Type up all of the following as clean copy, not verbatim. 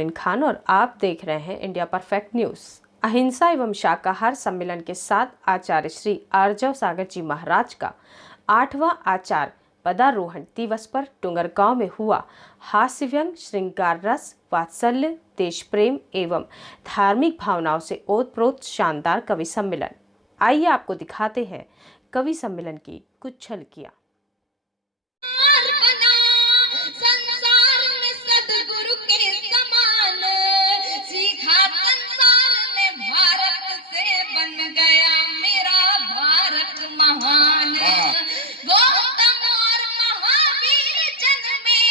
परवीन खान और आप देख रहे हैं इंडिया परफेक्ट न्यूज़। अहिंसा एवं शाकाहार सम्मेलन के साथ आचार्य श्री आर्जव सागर जी महाराज का 8वां आचार्य पदारोहण दिवस पर डूंगरगांव में हुआ हास्य व्यंग, श्रृंगार रस, वात्सल्य, देश प्रेम एवं धार्मिक भावनाओं से ओतप्रोत शानदार कवि सम्मेलन। आइए आपको दिखाते हैं कवि सम्मेलन की कुछ झलकियां। महान गौतम और महावीर जन्मे,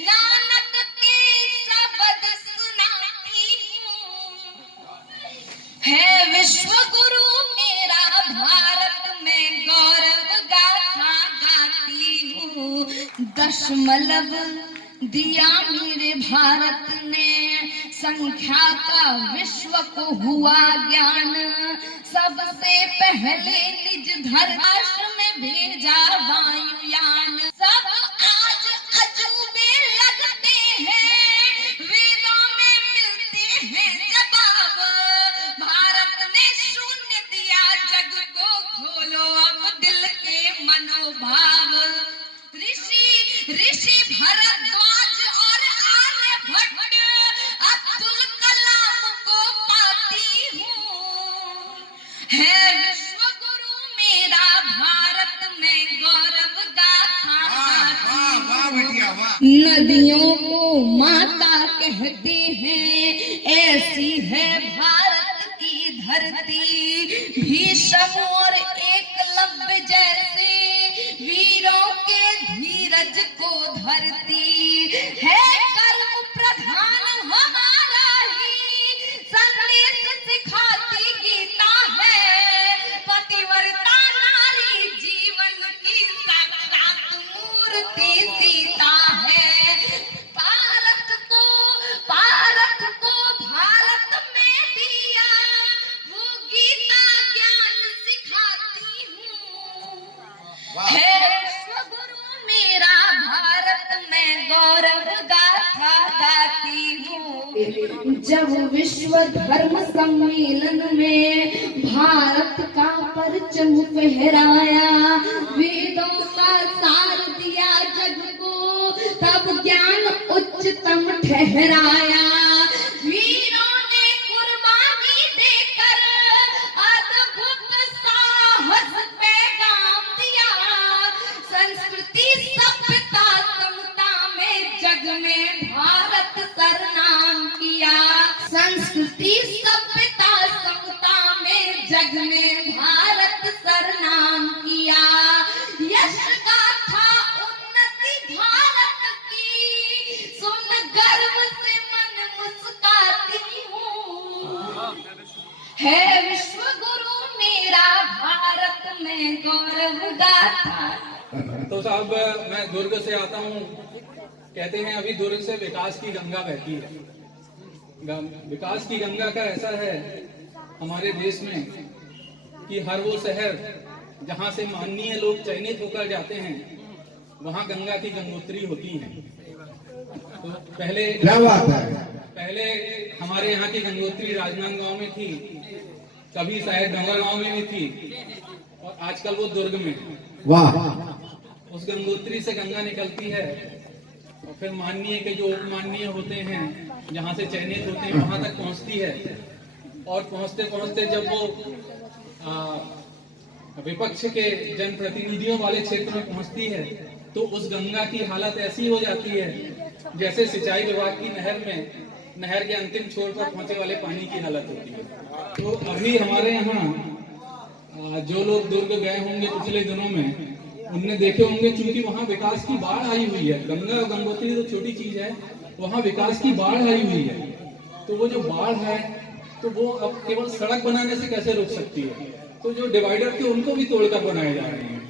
नानक के शब्द सुनाती हूँ। है विश्व गुरु मेरा भारत में गौरव गाथा गाती हूँ। दशमलव दिया मेरे भारत ने, संख्या का विश्व को हुआ ज्ञान। सबसे पहले निज धराष्ट्र में भेजा वायुयान। सब आज अजूबे लगते हैं, वेदों में मिलते हैं जवाब। भारत ने शून्य दिया जग को, खोलो अब दिल के मनोभाव। ऋषि भरद्वाज और आर्यभट्ट, अब्दुल कलाम को पाती हूँ। है विश्व गुरु मेरा भारत में गौरव गाथा गाती। नदियों को माता कहते हैं, ऐसी है भारत की धरती। भीष्म और एकलव्य जैसे वीरों के धीरज को धरती है। कर्म प्रधान हमारा ही संदेश सिखाती गीता है। पतिव्रता नारी जीवन की साक्षात मूर्ति सीता है। भारत को भारत में दिया, वो गीता ज्ञान सिखाती हूँ। है विश्व गुरु मेरा भारत में गौरव गाथा गाती हूँ। जब विश्व धर्म सम्मेलन में भारत का परचम फहराया, वेदों का सार दिया जग को, तब ज्ञान उच्चतम ठहराया। वीरों ने कुर्बानी देकर अद्भुत साहस पैगाम दिया। संस्कृति सभ्यता समता में जग में भारत सरनाम किया। संस्कृति सभ्यता समता में जग में भारत सरनाम किया। यश गाथा उन्नति भारत की, सुन गर्व से मन मुस्काती हूँ। है विश्व गुरु मेरा भारत में गौरव गाथा। तो साहब मैं दुर्ग से आता हूँ। कहते हैं अभी दुर्ग से विकास की गंगा बहती है। विकास की गंगा का ऐसा है हमारे देश में कि हर वो शहर जहाँ से माननीय लोग चयनित होकर जाते हैं, वहाँ गंगा की गंगोत्री होती है। तो पहले हमारे यहाँ की गंगोत्री राजनांदगांव में थी, कभी शायद डोंगरगांव में भी थी, और आजकल वो दुर्ग में है। वाह। उस गंगोत्री से गंगा निकलती है और फिर माननीय के जो उपमाननीय होते हैं, जहाँ से चयनित होते हैं, वहां तक पहुंचती है। और पहुंचते पहुंचते जब वो विपक्ष के जनप्रतिनिधियों वाले क्षेत्र में पहुंचती है, तो उस गंगा की हालत ऐसी हो जाती है जैसे सिंचाई विभाग की नहर के अंतिम छोर पर पहुंचे वाले पानी की हालत होती है। तो अभी हमारे यहाँ जो लोग दुर्ग गए होंगे पिछले दिनों में, उनने देखे होंगे, चूंकि वहाँ विकास की बाढ़ आई हुई है। गंगा और गंगोत्री तो छोटी चीज है, वहाँ विकास की बाढ़ आई हुई है। तो वो जो बाढ़ है, तो वो अब केवल सड़क बनाने से कैसे रोक सकती है? तो जो डिवाइडर थे उनको भी तोड़कर बनाए जा रहे हैं।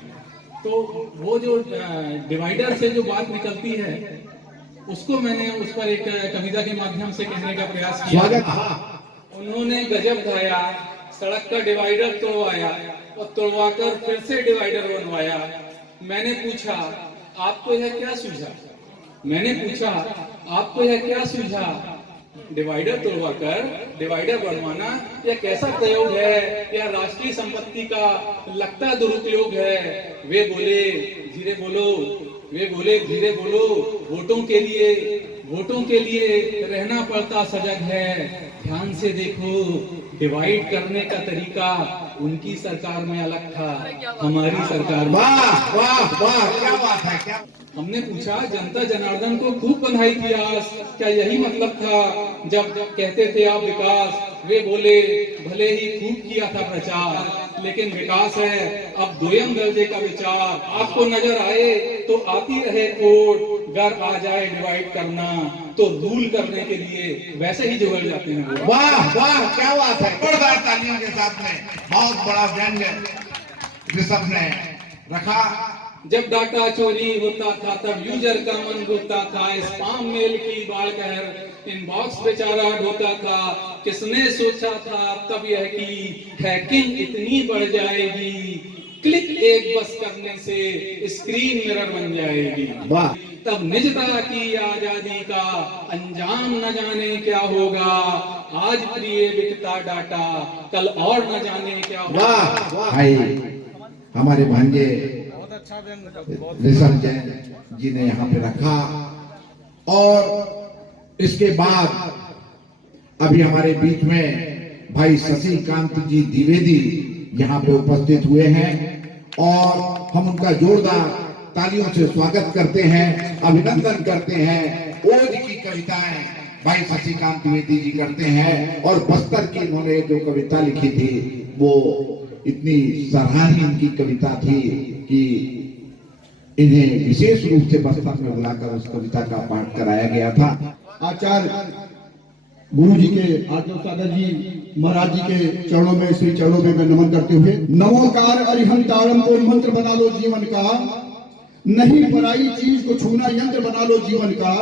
तो वो जो डिवाइडर से जो बात निकलती है, उसको मैंने उस पर एक कविता के माध्यम से कहने का प्रयास किया। उन्होंने गजब गाया, सड़क का डिवाइडर तोड़वाया और तोड़वाकर फिर से डिवाइडर बनवाया। मैंने पूछा आपको यह क्या सूझा? डिवाइडर तोड़वाकर डिवाइडर बढ़वाना यह कैसा प्रयोग है? यह राष्ट्रीय संपत्ति का लगता दुरुपयोग है। वे बोले धीरे बोलो, वे बोले धीरे बोलो, वोटों के लिए रहना पड़ता सजग है। ध्यान से देखो, डिवाइड करने का तरीका उनकी सरकार में अलग था, हमारी सरकार में। वाह वाह वाह, क्या बात है, क्या हमने पूछा जनता जनार्दन को खूब बंधाई थी आस, क्या यही मतलब था जब कहते थे आप विकास? वे बोले भले ही खूब किया था प्रचार, लेकिन विकास है अब दोयम दर्जे का विचार। आपको नजर आए तो आती रहे कोर्ट, घर आ जाए डिवाइड करना तो रूल करने के लिए वैसे ही जुगल जाते हैं वो। वाह वाह, क्या बात है। जोरदार तालियों के साथ में बहुत बड़ा व्यंग ऋषभ ने रखा। जब डाटा चोरी होता था तब यूजर का मन रोता था, स्पैम मेल की बाढ़ कहर इनबॉक्स बेचारा ढोता था। किसने सोचा था तब यह कि हैकिंग इतनी बढ़ जाएगी, क्लिक एक बस करने से स्क्रीन मिरर बन जाएगी। वाह, तब निजता की आजादी का अंजाम न जाने क्या होगा। आज प्रिय बिकता डाटा, कल और न जाने क्या होगा। वाह भाई, हमारे भांजे ऋषभ जैन जी ने यहाँ पे रखा। और इसके बाद अभी हमारे बीच में भाई शशिकांत जी द्विवेदी यहाँ पे उपस्थित हुए हैं और हम उनका जोरदार तालियों से स्वागत करते हैं, अभिनंदन करते हैं। ओज की कविताएं भाई शशिकांत द्विवेदी जी करते हैं और बस्तर की उन्होंने जो कविता लिखी थी वो इतनी सराहनीय इनकी कविता थी कि इन्हें विशेष रूप से बस्तर में बुलाकर उस कविता का पाठ कराया गया था। आचार्य गुरु जी के आर्जव सागर जी महाराज जी के चरणों में, श्री चरणों में मैं नमन करते हुए, नमोकार अरिहंत तारम को मंत्र बना लो जीवन का, नहीं पराई चीज को छूना यंत्र बना लो जीवन का,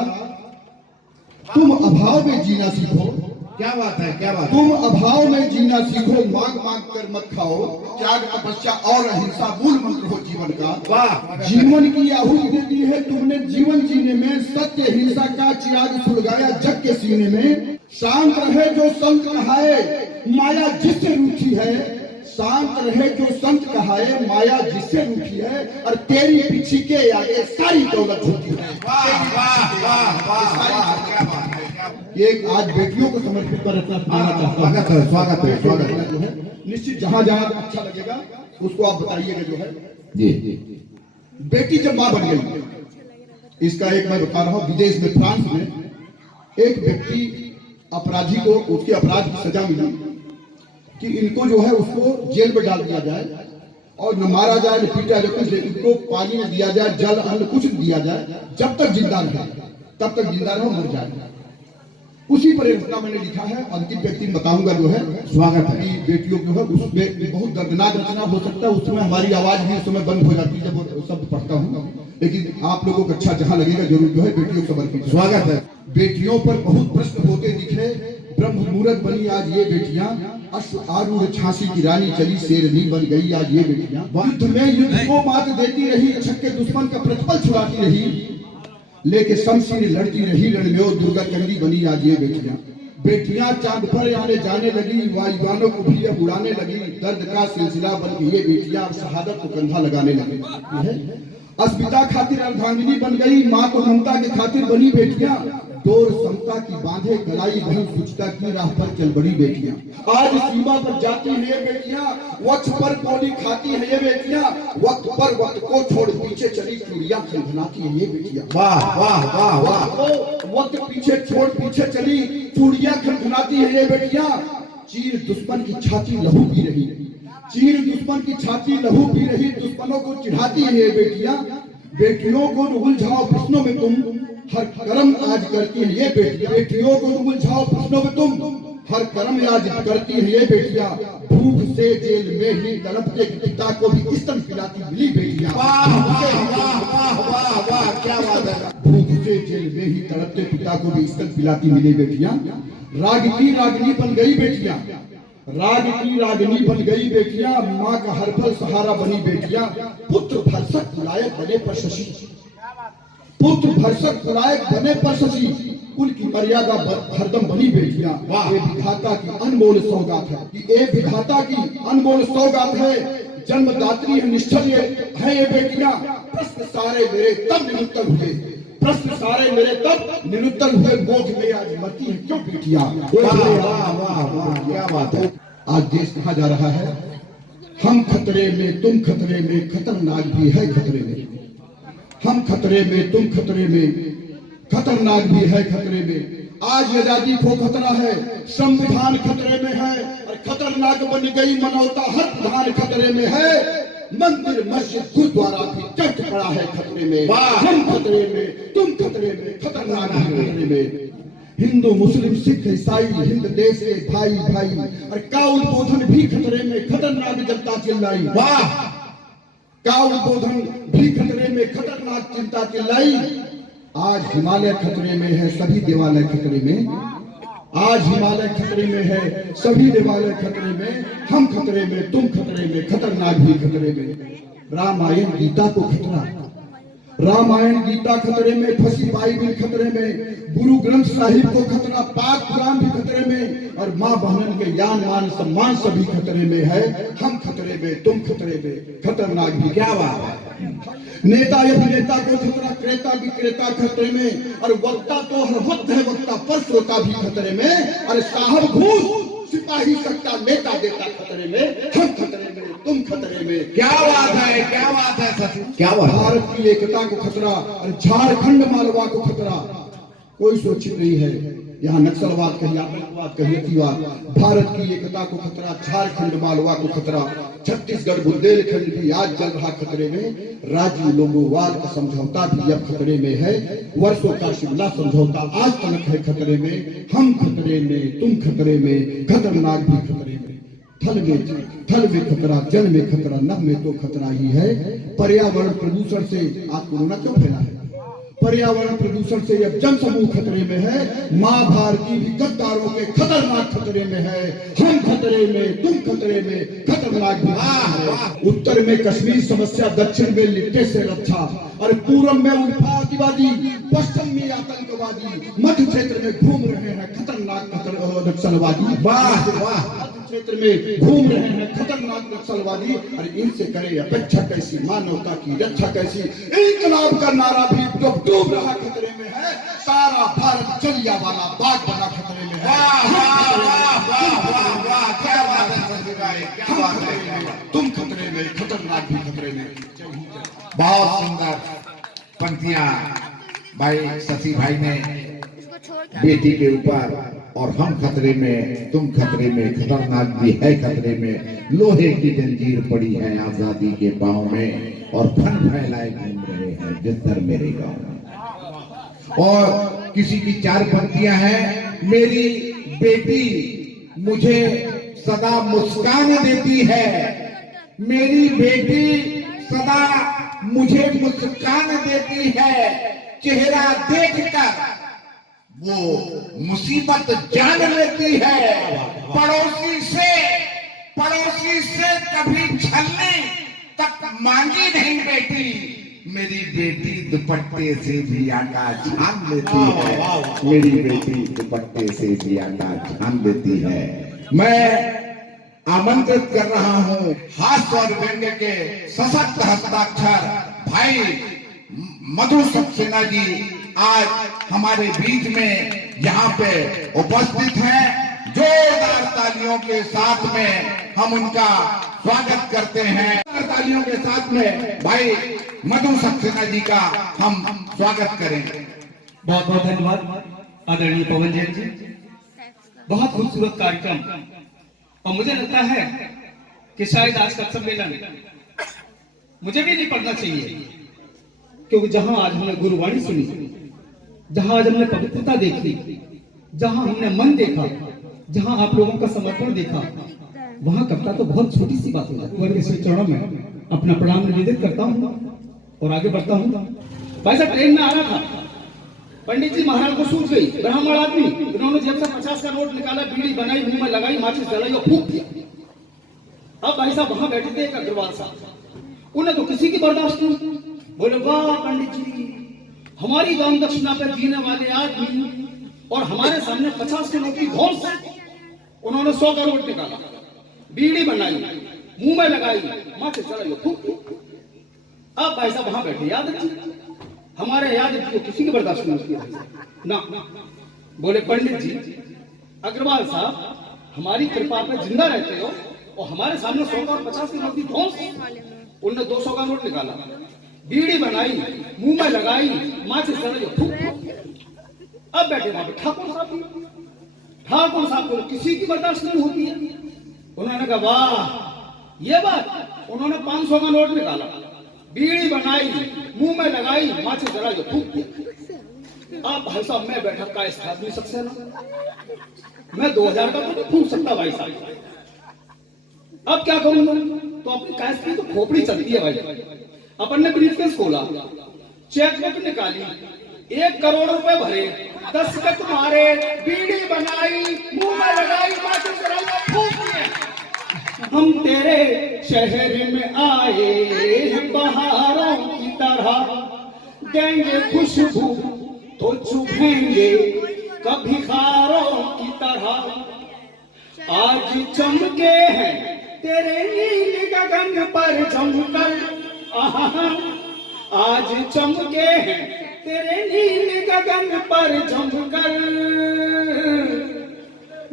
तुम अभाव में जीना सीखो। क्या बात है, क्या बात है। तुम अभाव में जीना सीखो, मांग मांग कर मत खाओ, त्याग तपस्या और अहिंसा मूल मंत्र हो जीवन का। वाह, जीवन की आहुति दे दी है तुमने जीवन जीने में, सत्य हिंसा का चिराग सुलगाया जग के सीने में। शांत रहे जो संत कहाए, माया जिससे रूठी है, शांत रहे जो संत कहाए, माया जिससे रूठी है, और तेरी पीछे के आगे सारी दौलत झूठी है। वाह वाह वाह वाह, क्या बात है, क्या बात है। ये आज बेटियों को समर्पित कर रचना सुनाना चाहता हूं। स्वागत है, स्वागत है, स्वागत है। जो है निश्चित जहां जहां अच्छा लगेगा उसको आप बताइएगा। जो है जी, बेटी जब मां बन गई, इसका एक मैं बता रहा हूं, विदेश में फ्रांस में एक व्यक्ति अपराधी को उसके अपराध की सजा मिली कि इनको जो है उसको जेल में डाल दिया जाए और न मारा जाए न पीटा जाए, कुछ इनको पानी में दिया जाए, जल अन्न कुछ दिया जाए, जब तक जिंदा रहे तब तक जिंदा रहो, मर जाए। उसी पर एक मैंने लिखा है, अंतिम व्यक्ति बताऊंगा जो है स्वागत है। कि बेटियों जो है उसमें बहुत दर्दनाक रचना हो सकता है, उस समय हमारी आवाज भी उस समय बंद हो जाती है जब वो शब्द पढ़ता हूँ, लेकिन आप लोगों को अच्छा जहां लगेगा जरूर जो है बेटियों को समर्पित। स्वागत है। बेटियों पर बहुत प्रश्न होते दिखे, ब्रह्म मुहूर्त बनी आज ये बेटियां, अश्व आरूढ़ झांसी की रानी चली शेरनी बन गई आज ये बेटियां। युद्ध में युद्ध को मात देती रही, छक्के दुश्मन का प्रतिपल छुड़ाती रही, लेके शमशीर लड़ती रही, रण में वो दुर्गा कंडी बनी आज ये बेटियां। बेटियां चांद पर आने जाने लगी, वायुयानों को भी अब उड़ाने लगी, दर्द का सिलसिला बन गई ये बेटियां, शहादत को कंधा लगाने लगी। अस्मिता खातिर अर्धांगिनी बन गई, माँ को ममता के खातिर बनी बेटियां, डोर समता की बांधे कलाई बहन सुचिता की राह पर चल बड़ी बेटियां। आज सीमा पर जाती है ये बेटियां, वक्त पर गोली खाती है ये बेटियां, वक्त पर वक्त को छोड़ पीछे चली चूड़ियां खनखनाती है ये बेटियां। वाह वाह वाह वाह, वक्त पीछे छोड़ पीछे चली चूड़ियां खनखनाती है ये बेटियां, चीर दुश्मन की छाती लहू पी रही, चीर दुश्मन की छाती लहू पी रही, दुश्मनों को चिढ़ाती है ये बेटियां। बेटियों को उलझाओ प्रश्नों में तुम हर कर्म आज करती है ये बेटियां, बेटियों को उलझाओ प्रश्नों में तुम हर कर्म आज करती है ये बेटियां। भूख से जेल में ही तड़पते पिता को भी स्तन पिलाती मिली बेटियां। वाह वाह वाह वाह वाह, क्या बात है। भूख से जेल में ही तड़पते पिता को भी स्तन पिलाती मिली बेटियां। राग की रागनी बन गई बेटियां, राग की रागनी बन गई बेटियां, माँ का हर पल सहारा बनी बेटियां। पुत्र भरसक लायक बने पर शशि, पुत्र भरसक लायक बने पर शशि, कुल की मर्यादा हरदम बनी बेटियां, ये विधाता की अनमोल सौगात है, ये विधाता की अनमोल सौगात है, जन्मदात्री है, निश्चल है ये बेटियां। प्रश्न सारे मेरे तब निरुत्तर हुए, प्रश्न सारे मेरे तब निरुत्तर हुए, बोझ में आज मरती है क्यों बेटियां। क्या बात है। आज देश कहा जा रहा है, हम खतरे में, तुम खतरे में, खतरनाक भी है खतरे में। हम खतरे में, तुम खतरे में, खतरनाक भी है खतरे में। आज आजादी को खतरा है, संविधान खतरे में है, और खतरनाक बन गई मानवता, हर प्रधान खतरे में है। मंदिर मस्जिद गुरुद्वारा भी चर्च पड़ा है खतरे में। हम खतरे में, तुम खतरे में, खतरनाक भी खतरे में। हिंदू मुस्लिम सिख ईसाई हिंद देश के भाई भाई, और का उद्बोधन भी खतरे में, खतरनाक जनता चिल्लाई। वाह, का उद्बोधन भी खतरे में, खतरनाक चिंता चिल्लाई। आज हिमालय खतरे में है, सभी देवालय खतरे में। आज हिमालय खतरे में है, सभी देवालय खतरे में। हम खतरे में, तुम खतरे में, खतरनाक भी खतरे में। रामायण गीता को खतरा, रामायण गीता खतरे में, फंसी बाइबिल खतरे में, गुरु ग्रंथ साहिब को खतरा, पाक कुरान भी खतरे में, और माँ बहनन के यान मान सम्मान सभी खतरे में है। हम खतरे में, तुम खतरे में, खतरनाक भी। क्या बात है। नेता अभिनेता को खतरा, क्रेता विक्रेता खतरे में, और वक्ता तो हर वक्त है वक्ता, पर श्रोता भी खतरे में। अरे साहब घूस सिपाही सट्टा नेता देता खतरे में। हम खतरे में, तुम खतरे में। क्या बात है, क्या बात है सचिन, क्या बात। भारत की एकता को खतरा, और झारखंड मालवा को खतरा। कोई सोचित नहीं है यहाँ नक्सलवाद कहीं, आतंकवाद कहीं, अतिवाद। भारत की एकता को खतरा, झारखंड मालवा को खतरा, छत्तीसगढ़ बुंदेलखंड भी आज चल रहा खतरे में। राज्य लोगोवाद का समझौता भी अब खतरे में है। वर्षों का शिमला समझौता आज तक है खतरे में। हम खतरे में, तुम खतरे में, खतरनाक भी खतरे में। थल में खतरा, जल में खतरा, नभ में तो खतरा ही है। पर्यावरण प्रदूषण से आज कोरोना क्यों फैला है। पर्यावरण प्रदूषण से अब जन समूह खतरे में है। माँ भारती भी गद्दारों के खतरनाक खतरे में है। हम खतरे में, तुम खतरे में, खतरनाक भी। उत्तर में कश्मीर समस्या, दक्षिण में लिट्टे से रक्षा, और पूर्व में उल्फातिवादी, पश्चिम में आतंकवादी, मध्य क्षेत्र में घूम रहे हैं खतरनाक नक्सलवादी। वाह वाह, क्षेत्र में घूम रहे हैं खतरनाक नक्सलवादी। और इनसे करे अपेक्षा कैसी, मानवता की रक्षा कैसी। इंकलाब का नारा भी डूब रहा खतरे में है। सारा भारत जलियांवाला बाग बना खतरे में है। क्या बात है, तुम खतरे में, खतरनाक भी खतरे में। बहुत सुंदर पंक्तियां भाई शशि भाई ने बेटी के ऊपर। और हम खतरे में, तुम खतरे में, खतरनाक भी है खतरे में। लोहे की जंजीर पड़ी है आजादी के पांव में, और फन फैलाए घूम रहे हैं जिधर मेरे गांव में। और किसी की चार पंक्तियां हैं। मेरी बेटी मुझे सदा मुस्कान देती है, मेरी बेटी सदा मुझे मुस्कान देती है। चेहरा देखकर वो मुसीबत जान लेती है। पड़ोसी से कभी छलने तक मांगी नहीं बेटी, मेरी बेटी दुपट्टे से भी आटा छान लेती है। मेरी बेटी दुपट्टे से भी आटा छान लेती है। मैं आमंत्रित कर रहा हूँ हास्य और व्यंग्य के सशक्त हस्ताक्षर भाई मधु सक्सेना जी आज हमारे बीच में यहाँ पे उपस्थित हैं। जोरदार तालियों के साथ में हम उनका स्वागत करते हैं। तालियों के साथ में भाई मधु सक्सेना जी का हम स्वागत करेंगे। बहुत बहुत धन्यवाद आदरणीय पवन जैन जी। बहुत खूबसूरत कार्यक्रम, और मुझे लगता है कि शायद आज का सम्मेलन मुझे भी नहीं पढ़ना चाहिए, क्योंकि जहां आज हमने गुरुवाणी सुनी, जहां आज हमने पवित्रता देखी, जहां हमने मन देखा, जहां आप लोगों का समर्पण देखा, वहां कविता तो बहुत छोटी सी बात हो जाती है। इसके चरणों में अपना प्रणाम निवेदित करता हूं और आगे बढ़ता हूं। भाई साहब ट्रेन में आ रहा था, पंडित जी महाराज को सूझ गई, ब्राह्मण आदमी, उन्होंने जेब से 50 का नोट निकाला, बीड़ी बनाई, मुंह में लगाई, माचिस जलाई और फूंक दिया। अब भाई साहब वहां बैठे थे एक अग्रवाल साहब, उन्हें तो किसी की बर्दाश्त नहीं। बोले वाह पंडित जी, हमारी दान दक्षिणा पर जीने वाले आदमी और हमारे सामने 50 के नोट की घोंस, उन्होंने 100 का नोट निकाला, बीड़ी बनाई, मुंह में लगाई, माथे चढ़ाई, फूक। अब भाई साहब वहां बैठे, याद रखिए, हमारे याद रखिए, किसी की बर्दाश्त नहीं होती ना। बोले पंडित जी, अग्रवाल साहब, हमारी कृपा पे जिंदा रहते हो और हमारे सामने 100 का और 50 के नोट की घोंस। उन्होंने 200 का नोट निकाला, बीड़ी बनाई, मुंह में लगाई, माचिस चढ़ाई, फूक। अब बैठे वहां पे ठाकुर साहब को किसी की बर्दाश्त नहीं होती है। उन्होंने कहा वाह ये बात। उन्होंने 500 का नोट निकाला, बीड़ी बनाई, मुंह में लगाई, माचिस चढ़ाई, फूक दिया। अब भाई साहब मैं बैठा का आदमी सक्सेना, मैं 2000 का तो फूक सकता भाई साहब। अब क्या करूंगा? तो अपनी कैश की तो खोपड़ी चलती है भाई। अपन ने ब्रीफकेस खोला, चेकबुक निकाली, 1 करोड़ रुपए भरे, 10 कट मारे, बीड़ी बनाई, मुंह में लगाई, माचिस चढ़ाई, फूक दिए। हम तेरे शहर में आए बहारों की तरह, देंगे खुशबू तो चुभेंगे कभी खारों की तरह। आज चमके हैं तेरे नील गगन पर जमकर, आज चमके हैं तेरे नील गगन पर जमकर,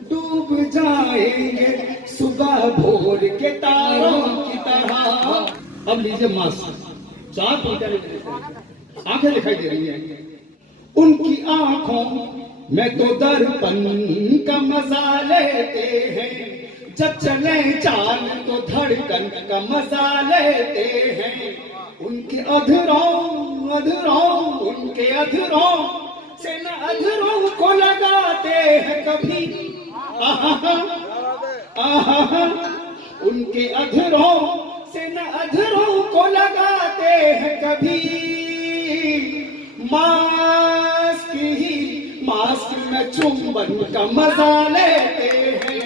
डूब जाएंगे सुबह भोर के तारों की तरह। अब लीजिए मास्क, 4 आंखें दिखाई दे रही हैं, उनकी आंखों में तो दर्पण का मजा लेते हैं, जब चले चाल तो धड़कन का मजा लेते हैं। उनके अधरों उनके अधरों से न अधरों को लगाते हैं कभी, उनके अधरों से न अधरों को लगाते हैं कभी। मास्क में चुंबन का मजा लेते हैं,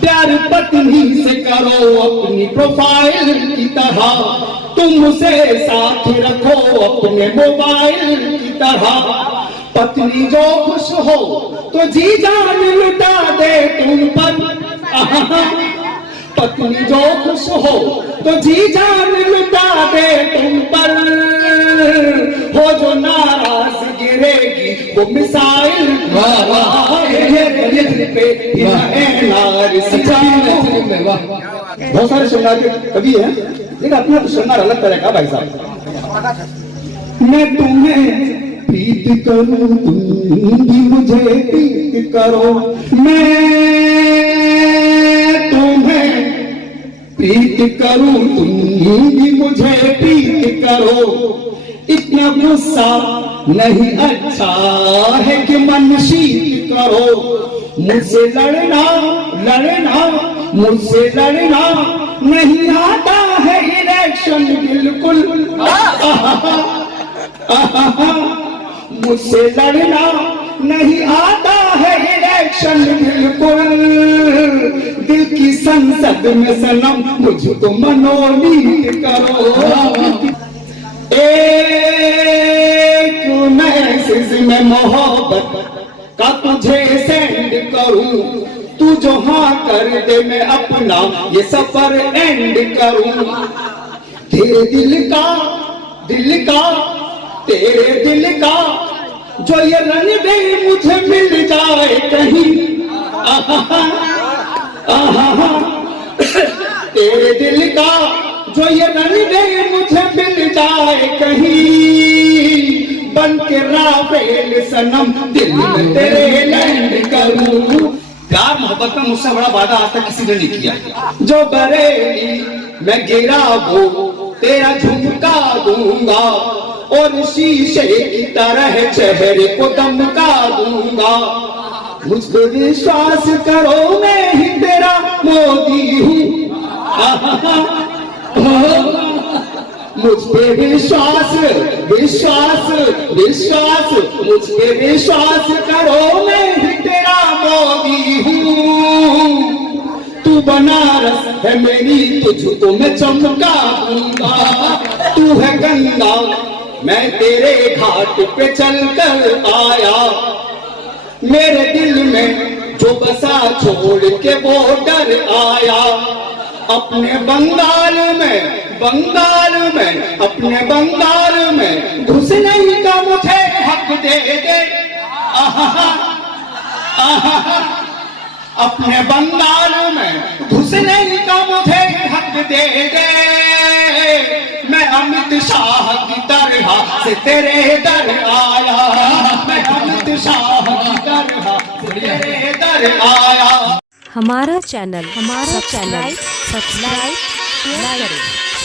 प्यार पत्नी से करो अपनी प्रोफाइल की तरह, तुम उसे साथ रखो अपने मोबाइल की तरह। पत्नी जो खुश हो तो जी जान लुटा दे तुम पर, पत्नी जो खुश हो तो जी जान लुटा दे तुम पर, हो जो नाराज गिरेगी वो मिसाइल बहुत सारे श्रृंगार के कवि हैं, लेकिन अपना तो श्रृंगार अलग तरह का भाई साहब। मैं तुम्हें प्रीत करूं तुम भी मुझे प्रीत करो, मैं तुम्हें प्रीत करूं तुम भी मुझे प्रीत करो। इतना गुस्सा नहीं अच्छा है कि मन शीत करो, मुझसे लड़ना मुझसे लड़ना नहीं आता है इलेक्शन बिल्कुल, मुझसे लड़ना नहीं आता है इलेक्शन बिल्कुल। दिल की संसद में सनम मुझको मनोनीत करो, एक मैसेज में मोहब्बत का तुझे सेंड करूं, तू जो हाँ कर दे मैं अपना ये सफर एंड करूं। तेरे दिल का तेरे दिल का जो ये रनवे मुझे मिल जाए कहीं, तेरे दिल का जो ये रनवे मुझे मिल जाए कहीं, बन के राफेल सनम दिल में तेरे लैंड करूं। प्यार मोहब्बत में मुझसे बड़ा वादा आज तक किसी ने नहीं किया। जो बरेली मैं गिरा वो तेरा झुमका दूंगा, और शीशे की तरह चेहरे को दमका दूंगा। मुझ पे विश्वास करो मैं ही तेरा मोदी हूँ, मुझ पे विश्वास मुझ पे विश्वास करो मैं ही तेरा मोदी हूँ। तू बनारस है मेरी तुझको मैं चमका दूंगा, तू है गंगा मैं तेरे घाट पे चल कर आया, मेरे दिल में जो बसा छोड़ के वो डर आया, अपने बंगाल में अपने बंगाल में घुसने का मुझे हक दे दे। आहा, आहा, अपने बंगाल में घुसने का मुझे हक दे दे। मैं अमित शाह की तरह से तेरे दर आया, मैं अमित शाह की तरह से तेरे दर आया। हमारा चैनल सब्सक्राइब करें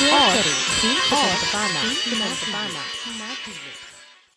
और बेल आइकन दबाना।